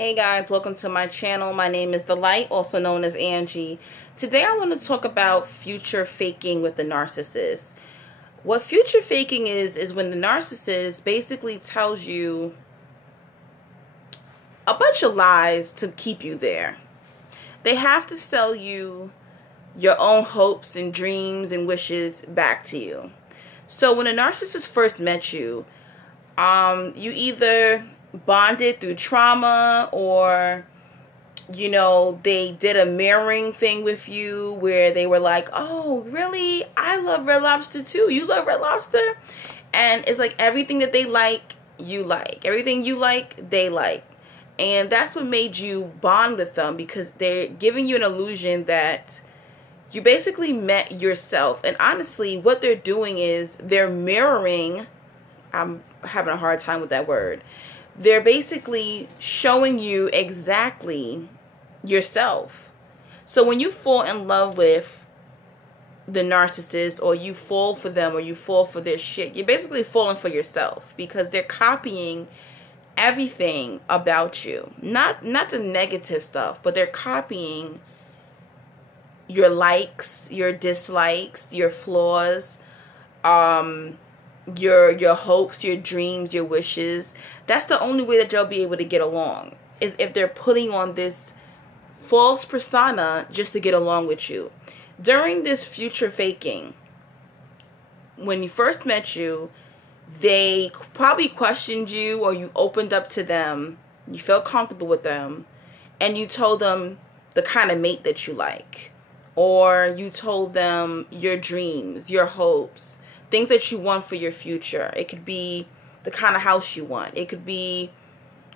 Hey guys, welcome to my channel. My name is The Light, also known as Angie. Today I want to talk about future faking with the narcissist. What future faking is when the narcissist basically tells you a bunch of lies to keep you there. They have to sell you your own hopes and dreams and wishes back to you. So when a narcissist first met you, you either bonded through trauma, or they did a mirroring thing with you where they were like, oh really, I love Red Lobster too, you love Red Lobster. And it's like everything that they like, you like, everything you like, they like. And that's what made you bond with them, because they're giving you an illusion that you basically met yourself. And honestly, what they're doing is they're mirroring, I'm having a hard time with that word, they're basically showing you exactly yourself. So when you fall in love with the narcissist, or you fall for them, or you fall for their shit, you're basically falling for yourself, because they're copying everything about you. Not the negative stuff, but they're copying your likes, your dislikes, your flaws, your hopes, your dreams, your wishes. That's the only way that you'll be able to get along, is if they're putting on this false persona just to get along with you. During this future faking, when you first met you, they probably questioned you, or you opened up to them, you felt comfortable with them, and you told them the kind of mate that you like, or you told them your dreams, your hopes, things that you want for your future. It could be the kind of house you want. It could be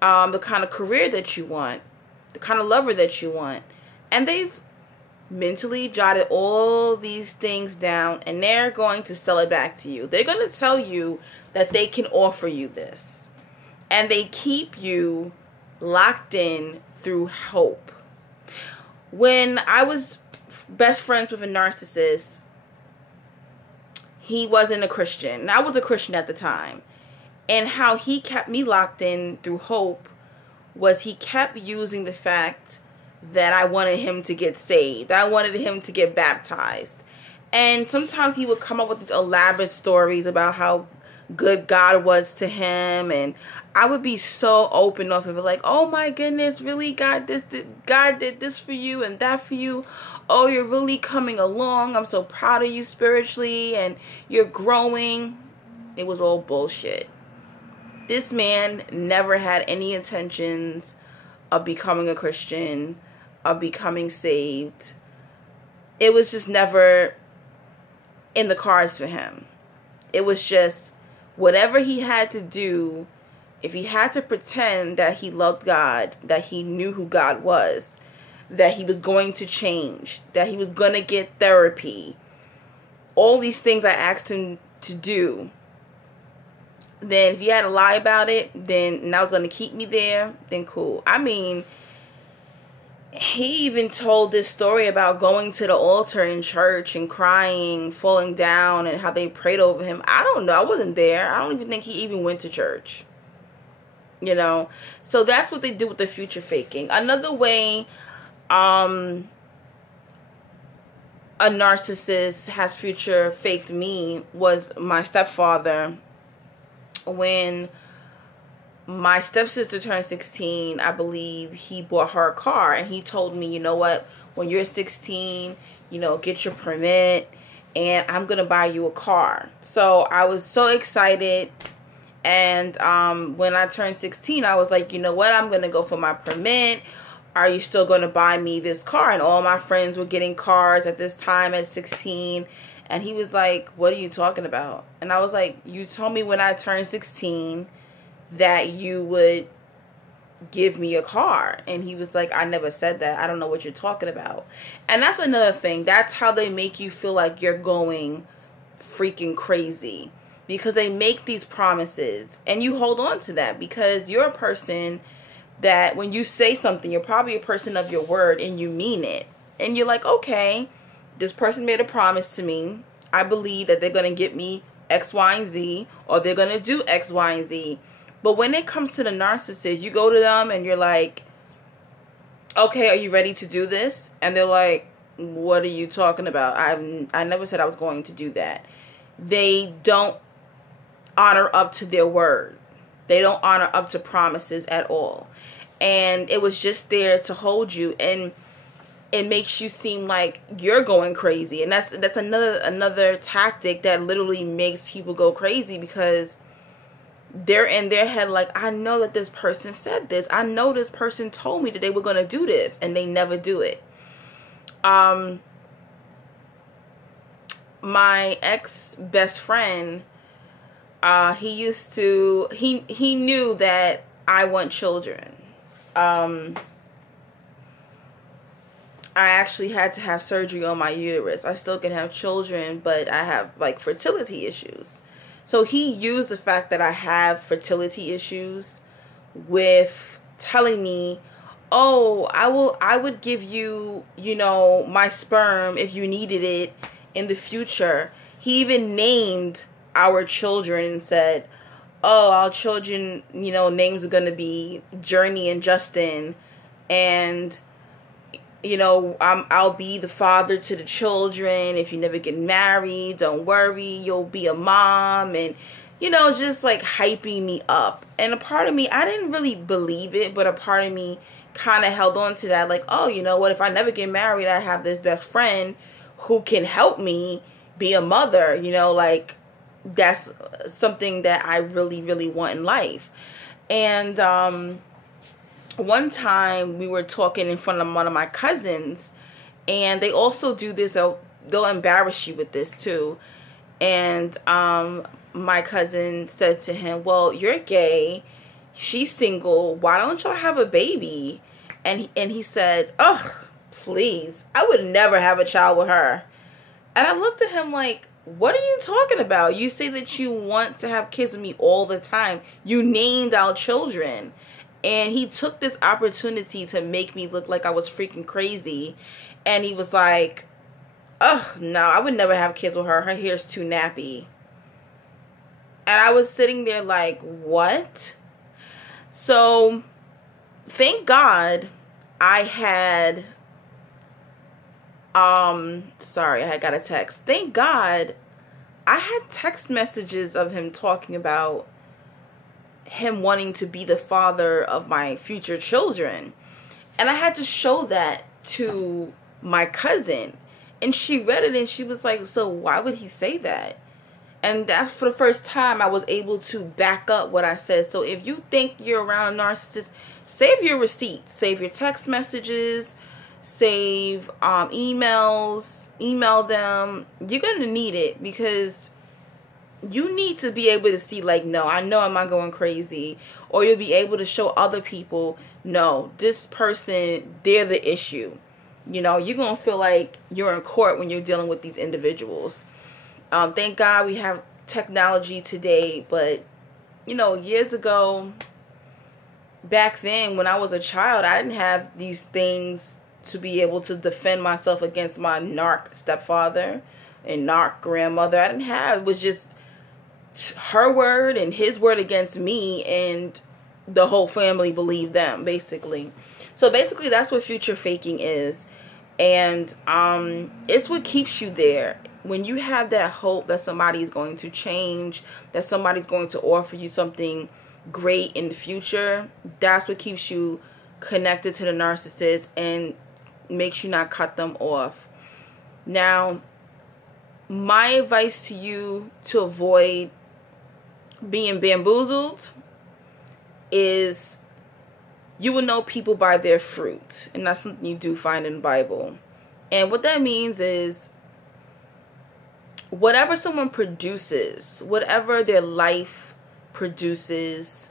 the kind of career that you want, the kind of lover that you want. And they've mentally jotted all these things down, and they're going to sell it back to you. They're going to tell you that they can offer you this. And they keep you locked in through hope. When I was best friends with a narcissist, he wasn't a Christian, and I was a Christian at the time. And how he kept me locked in through hope was he kept using the fact that I wanted him to get saved. I wanted him to get baptized. And sometimes he would come up with these elaborate stories about how good God was to him. And I would be so open off of it, like, oh my goodness, really, God did this for you and that for you. Oh, you're really coming along. I'm so proud of you spiritually, and you're growing. It was all bullshit. This man never had any intentions of becoming a Christian, of becoming saved. It was just never in the cards for him. It was just whatever he had to do. If he had to pretend that he loved God, that he knew who God was, that he was going to change, that he was going to get therapy, all these things I asked him to do, then if he had to lie about it, then that was going to keep me there, then cool. I mean, he even told this story about going to the altar in church and crying, falling down, and how they prayed over him. I don't know. I wasn't there. I don't even think he even went to church. So that's what they do with the future faking. Another way a narcissist has future faked me was my stepfather. When my stepsister turned 16, I believe he bought her a car, and he told me, you know what, when you're 16, get your permit, and I'm gonna buy you a car. So I was so excited. And when I turned 16, I was like, you know what, I'm gonna go for my permit. Are you still going to buy me this car? And all my friends were getting cars at this time at 16. And he was like, what are you talking about? And I was like, you told me when I turned 16 that you would give me a car. And he was like, I never said that. I don't know what you're talking about. And that's another thing. That's how they make you feel like you're going freaking crazy. Because they make these promises, and you hold on to that, because you're a person that when you say something, you're probably a person of your word, and you mean it. And you're like, okay, this person made a promise to me. I believe that they're going to get me X, Y, and Z, or they're going to do X, Y, and Z. But when it comes to the narcissist, you go to them and you're like, okay, are you ready to do this? And they're like, what are you talking about? I never said I was going to do that. They don't honor up to their word. They don't honor up to promises at all. And it was just there to hold you, and it makes you seem like you're going crazy. And that's another tactic that literally makes people go crazy, because they're in their head like, I know that this person said this. I know this person told me that they were going to do this, and they never do it. My ex best friend, he knew that I want children. I actually had to have surgery on my uterus. I still can have children, but I have like fertility issues. So he used the fact that I have fertility issues with telling me, oh, I would give you, my sperm if you needed it in the future. He even named our children and said, oh, our children, names are going to be Journey and Justin. And, I'll be the father to the children. If you never get married, don't worry, you'll be a mom. And, just like hyping me up. And a part of me, I didn't really believe it, but a part of me kind of held on to that. Like, oh, you know what? If I never get married, I have this best friend who can help me be a mother, like that's something that I really, really want in life. And, one time we were talking in front of one of my cousins, and they also do this. They'll embarrass you with this too. And my cousin said to him, well, you're gay, she's single, why don't y'all have a baby? And he said, oh, please, I would never have a child with her. And I looked at him like, what are you talking about? You say that you want to have kids with me all the time. You named our children. And he took this opportunity to make me look like I was freaking crazy. And he was like, oh, no, I would never have kids with her. Her hair's too nappy. And I was sitting there like, what? So, thank God I had, sorry, I got a text. Thank God I had text messages of him talking about him wanting to be the father of my future children. And I had to show that to my cousin. And she read it and she was like, so why would he say that? And that's for the first time I was able to back up what I said. So if you think you're around a narcissist, save your receipts, save your text messages, save emails, email them. You're going to need it, because you need to be able to see like, no, I know I'm not going crazy. Or you'll be able to show other people, no, this person, they're the issue. You're going to feel like you're in court when you're dealing with these individuals. Thank God we have technology today. But, years ago, back then when I was a child, I didn't have these things to be able to defend myself against my narc stepfather and narc grandmother. I didn't have, it was just her word and his word against me, and the whole family believed them, basically. So basically that's what future faking is. And it's what keeps you there. When you have that hope that somebody is going to change, that somebody's going to offer you something great in the future, that's what keeps you connected to the narcissist and makes you not cut them off. Now, my advice to you to avoid being bamboozled is, you will know people by their fruit. And that's something you do find in the Bible. And what that means is, whatever someone produces, whatever their life produces,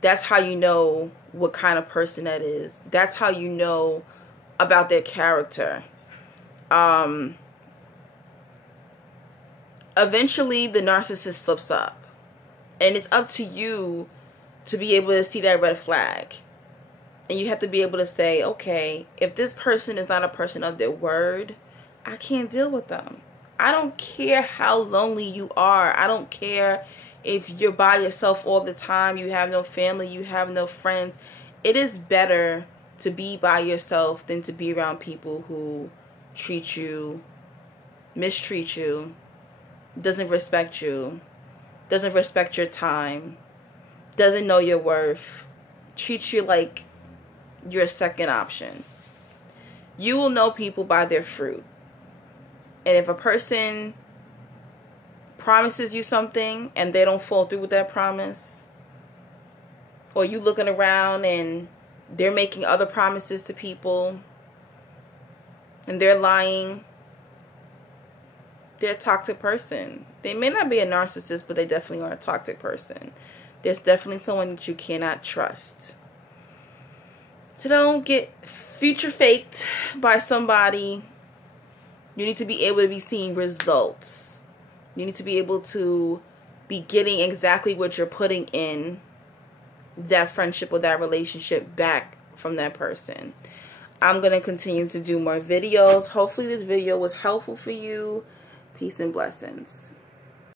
that's how you know what kind of person that is. That's how you know about their character. Eventually, the narcissist slips up. And it's up to you to be able to see that red flag. And you have to be able to say, okay, if this person is not a person of their word, I can't deal with them. I don't care how lonely you are. I don't care if you're by yourself all the time, you have no family, you have no friends. It is better to be by yourself than to be around people who treat you, mistreat you, doesn't respect you, doesn't respect your time, doesn't know your worth, treats you like you're a second option. You will know people by their fruit. And if a person promises you something and they don't follow through with that promise, or you looking around and they're making other promises to people and they're lying, they're a toxic person. They may not be a narcissist, but they definitely are a toxic person. There's definitely someone that you cannot trust. So don't get future faked by somebody. You need to be able to be seeing results. You need to be able to be getting exactly what you're putting in that friendship or that relationship back from that person. I'm going to continue to do more videos. Hopefully this video was helpful for you. Peace and blessings.